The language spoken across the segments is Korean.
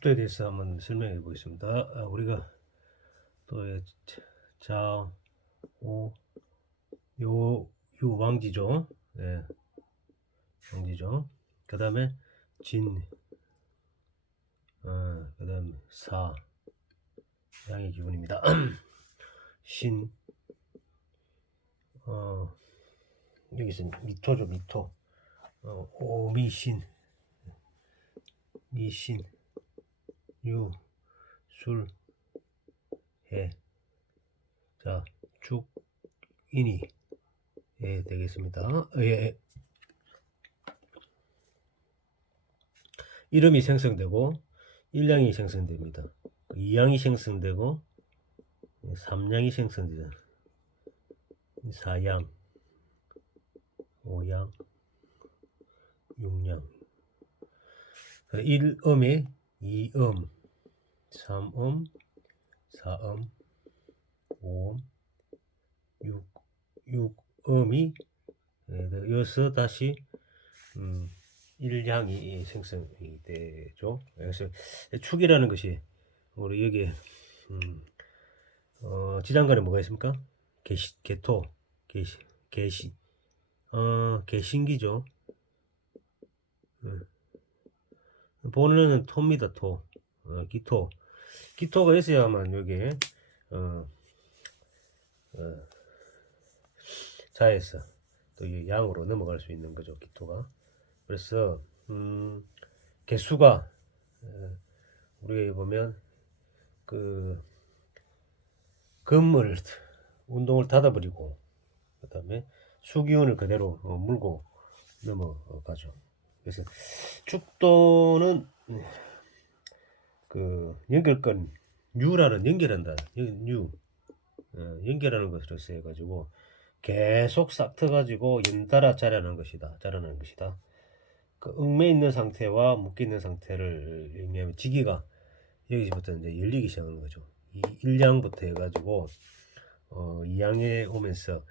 축도에 대해서 한번 설명해 보겠습니다. 우리가 또 자, 오, 요, 유 왕지죠. 예, 왕지죠. 그 다음에 진, 그 다음에 사, 양의 기운입니다. 신, 여기서 미토죠, 미토. 오미신, 미신, 유, 술, 해. 자, 축, 인이, 예, 되겠습니다. 예, 이름이 생성되고, 일량이 생성됩니다. 이양이 생성되고, 삼양이 생성되잖아. 사양, 오양, 육양. 1음에 2음, 3음, 4음, 5음, 6음이 이어서 다시 일양이 생성이 되죠. 그래서 축이라는 것이 우리 여기에 지장간에 뭐가 있습니까? 개토, 개시, 개신기죠. 본래는 토입니다. 토. 기토가 있어야만 여기에 자에서 또 이 양으로 넘어갈 수 있는 거죠. 기토가. 그래서 개수가 우리가 보면 그 금을 운동을 닫아버리고 그 다음에 수기운을 그대로 물고 넘어가죠. 그래서 축도는 그 연결권 유라는 연결한다. 연결하는 것으로 쓰여가지고 계속 싹 트가지고 연달아 자라는 것이다. 그 얽매 있는 상태와 묶여 있는 상태를 의미하면 지기가 여기서부터 이제 열리기 시작하는 거죠. 이 1양부터 해가지고 2양에 오면서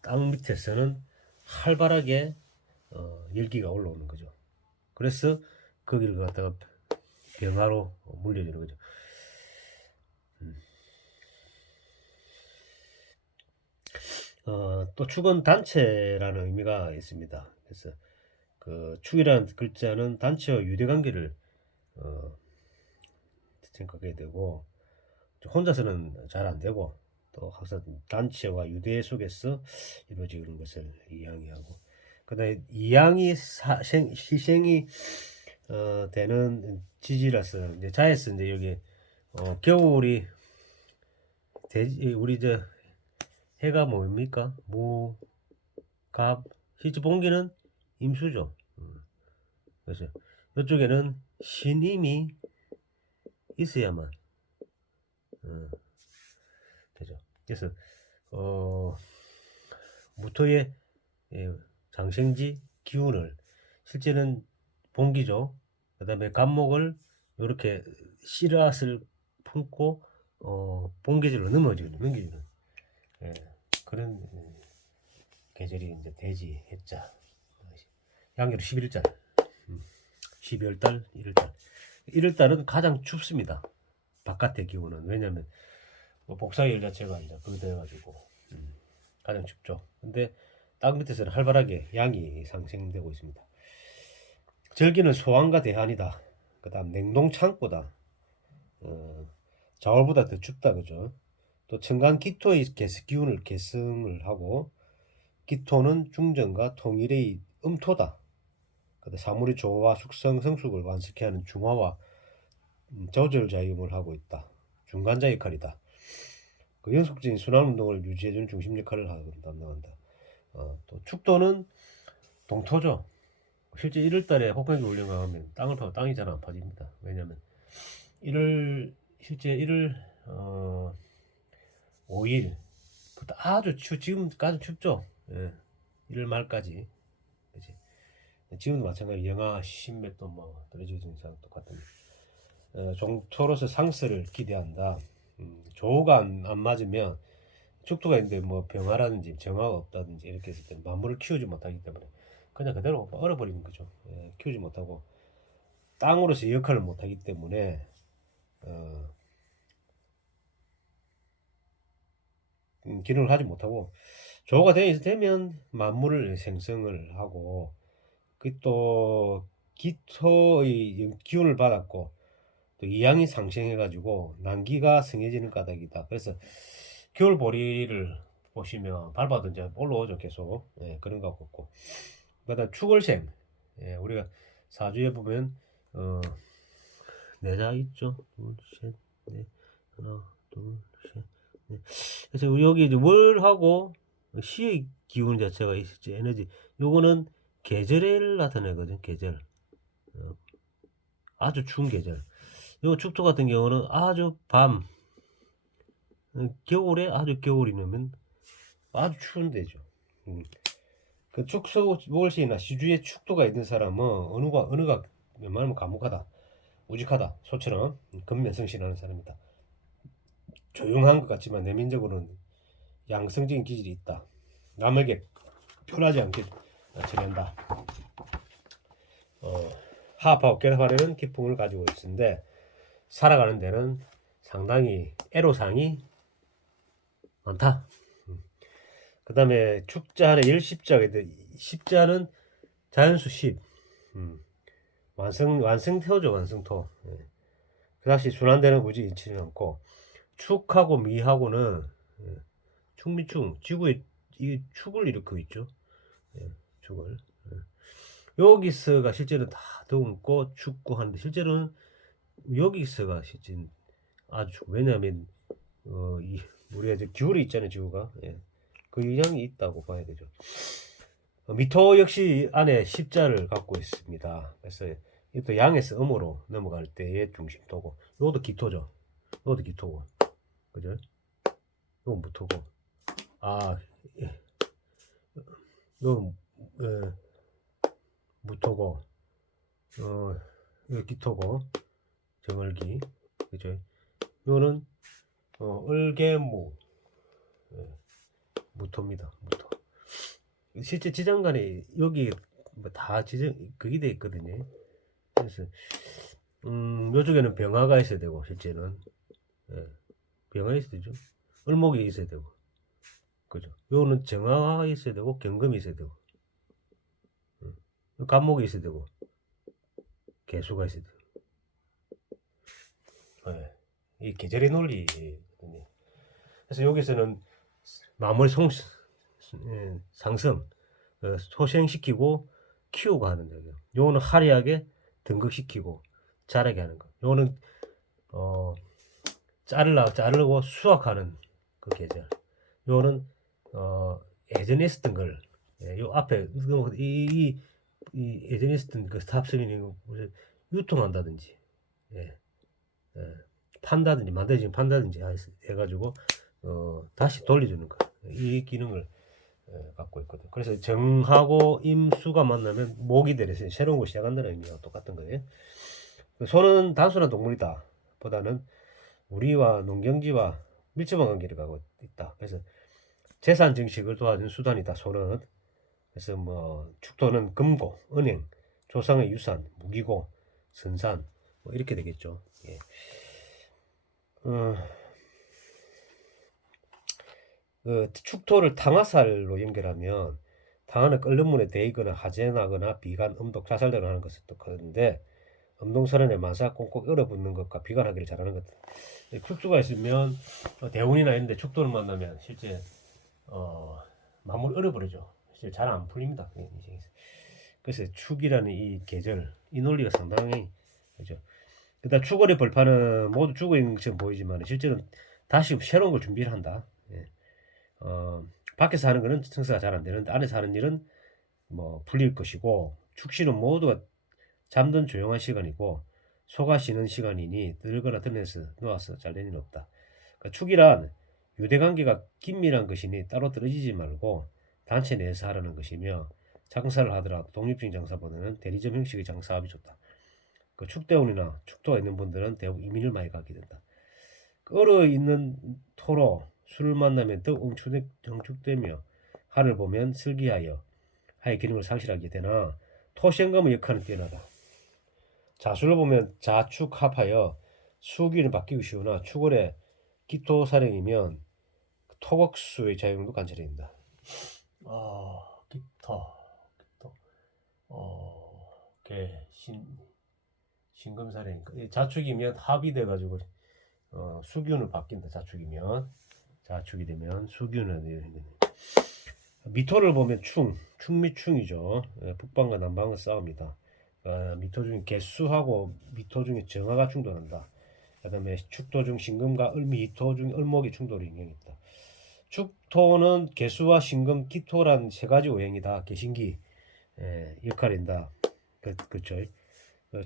땅 밑에서는 활발하게 열기가 올라오는 거죠. 그래서 거기를 갖다가 병화로 물려주는 거죠. 또 축은 단체라는 의미가 있습니다. 그래서 그 축이라는 글자는 단체와 유대 관계를 생각하게 되고 혼자서는 잘 안 되고 또 항상 단체와 유대 속에서 이루어지는 것을 이야기하고 그다음에 이양이 희생이 되는 지지라서 이제 자에서 이제 여기 겨울이 우리 저 해가 뭡니까? 무, 갑, 실제 본기는 임수죠. 그래서 이쪽에는 신임이 있어야만 되죠. 그래서 무토의 장생지 기운을 실제는 본기죠. 그 다음에 간목을 이렇게 씨앗을 품고 본계절로 넘겨주는 그런 계절이 이제 돼지 해자 양력 11달 12월달 1월달 1월달은 가장 춥습니다. 바깥의 기온은 왜냐하면 복사열 자체가 이제 그거 돼가지고 가장 춥죠. 근데 땅 밑에서는 활발하게 양이 상생되고 있습니다. 절기는 소환과 대한이다. 그 다음 냉동 창고다. 자월보다 더 춥다 그죠. 또 천간 기토의 기운을 계승을 하고 기토는 중전과 통일의 음토다. 사물의 조화, 숙성, 성숙을 완성케 하는 중화와 조절 작용을 하고 있다. 중간자 역할이다. 그 연속적인 순환 운동을 유지해주는 중심 역할을 담당한다. 또 축도는 동토죠. 실제 1월달에 혹한기 올려가 하면 땅을 파고 땅이 잘 안 파집니다. 왜냐하면 1월 실제 1월 5일부터 아주 지금까지 춥죠. 예. 1월 말까지. 그치? 지금도 마찬가지 영하 10몇 도 뭐 떨어지는 이상 똑같은. 종토로서 상승을 기대한다. 조가 안 맞으면 축토가 있는데 뭐 병화라든지 정화가 없다든지 이렇게 했을 때 만물을 키우지 못하기 때문에 그냥 그대로 얼어버리는 거죠. 키우지 못하고 땅으로서 역할을 못하기 때문에 기능을 하지 못하고, 조가 되면 만물을 생성을 하고, 그 또 기토의 기운을 받았고 또 이양이 상승해가지고 난기가 성해지는 까닭이다. 그래서 겨울 보리를 보시면 밟아도 이제 올라오죠 계속. 예, 그런 거 같고. 그다음 축월생, 예, 우리가 사주에 보면 내자 있죠. 둘셋넷 하나 둘셋넷. 그래서 여기 이제 월하고 시의 기운 자체가 있을지 에너지, 요거는 계절을 나타내거든. 계절. 아주 추운 계절. 요 축토 같은 경우는 아주 겨울에 아주 겨울이면 아주 추운 데죠. 그 축소월시나 시주에 축도가 있는 사람은 어느가 웬만하면 감옥하다, 우직하다, 소처럼 근면성신하는 사람이다. 조용한 것 같지만 내면적으로는 양성적인 기질이 있다. 남에게 편하지 않게 처리한다. 화합하고 결합하려는 기풍을 가지고 있는데 살아가는 데는 상당히 애로사항이 많다. 그 다음에 축자 안에 열십자가, 십자는 자연수 10. 완성토죠, 완성토. 예. 그 다시 순환되는 굳이 있지는 않고, 축하고 미하고는 축미축, 지구에 이 축을 일으키고 있죠. 예, 축을. 예. 여기서가 실제는 다 더운고 춥고 하는데, 실제로는 여기서가 실제 아주, 왜냐하면 우리가 이제 기울이 있잖아요, 지구가. 예. 그 영향이 있다고 봐야 되죠. 미토 역시 안에 십자를 갖고 있습니다. 그래서 또 양에서 음으로 넘어갈 때의 중심토고, 요것도 기토죠. 요것도 기토고, 그죠? 요건 무토고, 예. 요건 무토고, 요 기토고, 정월기, 그죠? 요는 을개무, 예. 무토입니다. 무토. 실제 지장간에 여기 다 지정 그게 돼 있거든요. 그래서 요쪽에는 병화가 있어야 되고, 실제는 병화 있어야 되죠. 을목이 있어야 되고, 그죠. 요거는 정화가 있어야 되고 경금이 있어야 되고, 간목이 있어야 되고 개수가 있어야 되고. 이 계절의 논리거든요. 그래서 여기서는 마무리 상승, 소생시키고 키우고 하는 거예요. 요거는 화려하게 등극시키고 자라게 하는 거. 요거는 자르고 수확하는 그 계절. 요거는 예전에 있었던 걸, 요 앞에 이 예전에 있었던 그 스탑스미닝 유통한다든지, 판다든지 만들어지면 판다든지 해가지고 다시 돌려주는 거. 이 기능을 갖고 있거든. 그래서 정하고 임수가 만나면 목이 되려서 새로운 걸 시작한다는 의미와 똑같은 거예요. 소는 단순한 동물이다 보다는 우리와 농경지와 밀접한 관계를 갖고 있다. 그래서 재산 증식을 도와주는 수단이다, 소는. 그래서 뭐 축토는 금고, 은행, 조상의 유산, 무기고, 선산, 뭐 이렇게 되겠죠. 예. 축토를 탕화살로 연결하면 탕화는 끓는 물에 데이거나 하재나거나 비간, 음독, 자살 등을 하는 것을 뜻하는데, 음동설원에 만사 꽁꽁 얼어붙는 것과 비관하기를 잘하는 것. 축토가 있으면 대운이나 있는데 축토를 만나면 실제 마음을 얼어버리죠. 실제 잘 안 풀립니다. 그래서 축이라는 이 계절, 이 논리가 상당히, 그죠. 그다음 축월의 벌판은 모두 죽어 있는 것처럼 보이지만 실제는 다시 새로운 걸 준비를 한다. 예. 밖에서 하는 거는 성사가 잘 안 되는데 안에서 하는 일은 뭐 풀릴 것이고, 축시는 모두가 잠든 조용한 시간이고 소가 쉬는 시간이니 들거나 들면서 놓아서 잘 되는 일 없다. 그러니까 축이란 유대관계가 긴밀한 것이니 따로 떨어지지 말고 단체 내에서 하라는 것이며, 장사를 하더라도 독립적인 장사보다는 대리점 형식의 장사합이 좋다. 그 축대운이나 축토가 있는 분들은 대부분 이민을 많이 가게 된다. 얼어 있는 토로 술을 만나면 더욱 정축되며 하를 보면 슬기하여 하의 기능을 상실하게 되나 토생감의 역할은 뛰어나다. 자수를 보면 자축합하여 수기운이 바뀌기 쉬우나 축월의 기토사령이면 토국수의 작용도 관찰됩니다. 기토, 신금사령. 자축이면 합이 돼가지고 수기운을 바뀐다. 자축이 되면 수기운은 미토를 보면 충미충이죠. 북방과 남방의 싸움이다. 미토 중에 개수하고 미토 중에 정화가 충돌한다. 그 다음에 축토 중 신금과 미토 중 을목이 충돌이 인경있다. 축토는 개수와 신금, 기토란 세 가지 오행이다. 개신기 역할인다. 그렇죠.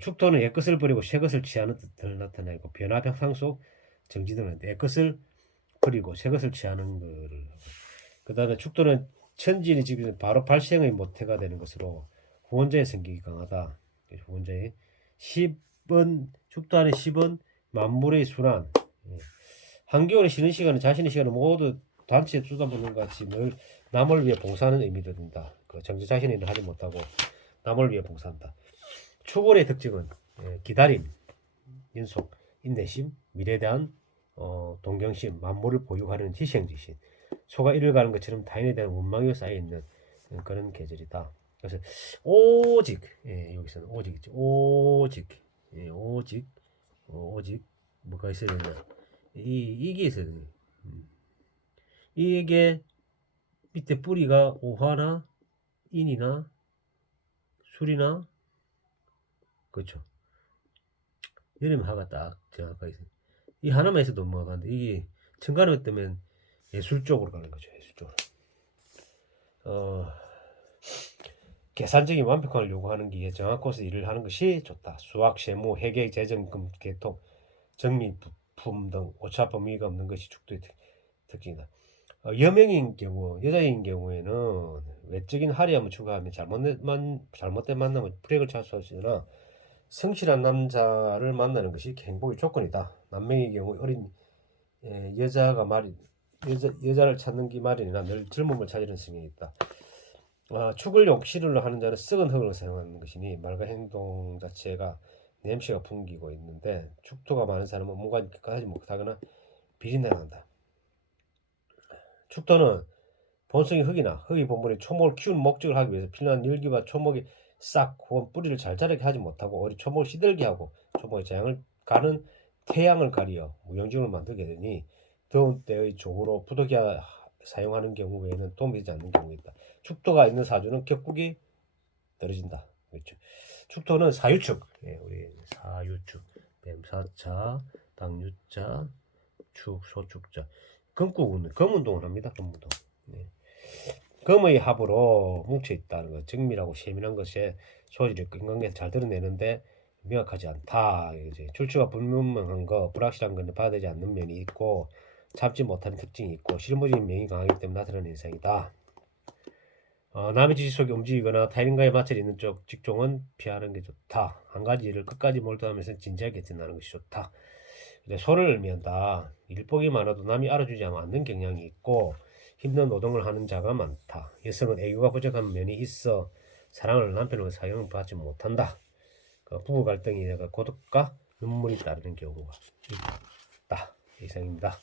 축토는 옛것을 버리고 새것을 취하는 뜻을 나타내고 변화상속 속 정지등은 옛것을 버리고 새것을 취하는 거를. 그 다음에 축토는 천진이 지금 바로 발생의 모태가 되는 것으로 후원자의 성격이 강하다. 후원자의 10은 축토 안에 10은 만물의 순환. 한겨울에 쉬는 시간은 자신의 시간을 모두 단체에 쏟아붓는 것 같이 늘 남을 위해 봉사하는 의미도 든다. 정작 자신의 일을 하지 못하고 남을 위해 봉사한다. 축월의 특징은 기다림, 연속, 인내심, 미래에 대한 동경심, 만물을 보유하려는 희생지심, 소가 이를 가는 것처럼 타인에 대한 원망이 쌓여있는 그런 계절이다. 그래서 오직, 여기서는 오직 있죠. 오직, 오직 뭐가 있어야 되냐? 이게 있어야 되냐? 이게 밑에 뿌리가 오화나 인이나 술이나 그렇죠. 여름 하가 딱 정확하게 있어요. 이 하나만 있어도 넘어가는데 이게 천간을 뜨면 예술 쪽으로 가는 거죠. 예술 쪽으로. 계산적인 완벽함을 요구하는 기에 정확코스 일을 하는 것이 좋다. 수학, 세무, 회계, 재정, 금, 개통, 정리, 부품 등 오차 범위가 없는 것이 축도의 특징이다. 여명인 경우, 여자인 경우에는 외적인 화려함을 추구하면 잘못된 만남은 불행을 자초하시거나 성실한 남자를 만나는 것이 행복의 조건이다. 남명의 경우 어린 여자를 찾는 기 마련이나 늘 젊음을 찾으려는 성향이 있다. 축을 욕실을 하는 자는 썩은 흙을 사용하는 것이니 말과 행동 자체가 냄새가 풍기고 있는데 축토가 많은 사람은 뭔가 하지 못하거나 비린내난다. 축토는 본성이 흙이나 흙의 본분이 초목을 키우는 목적을 하기 위해서 필요한 열기와 초목이 싹 혹은 뿌리를 잘 자라게 하지 못하고 오히려 초목을 시들게 하고 초목의 재앙을 가는 태양을 가리어 무용지을 만들게 되니 더운 때의 조우로 부득이하 사용하는 경우 외에는 도움이 되지 않는 경우가 있다. 축토가 있는 사주는 격국이 떨어진다. 그렇죠. 축토는 사유축, 우리 사유축, 뱀사자, 당유자, 축, 소축자, 금국은 금운동을 합니다. 금운동. 금의 합으로 뭉쳐 있다는 것, 정밀하고 세밀한 것에 소질을 건강해서 잘 드러내는데 명확하지 않다. 이제 출처가 불분명한 거, 불확실한 것은 받아들이지 않는 면이 있고 참지 못하는 특징이 있고 실무적인 명이 강하기 때문에 나타나는 현상이다. 남의 지시 속에 움직이거나 타인과의 마찰이 있는 쪽 직종은 피하는 게 좋다. 한 가지 일을 끝까지 몰두하면서 진지하게 진행하는 것이 좋다. 소를 의미한다. 일복이 많아도 남이 알아주지 않는 경향이 있고 힘든 노동을 하는 자가 많다. 여성은 애교가 부족한 면이 있어 사랑을 남편으로 사용받지 못한다. 부부 갈등이 고독과 눈물이 따르는 경우가 있다. 이상입니다.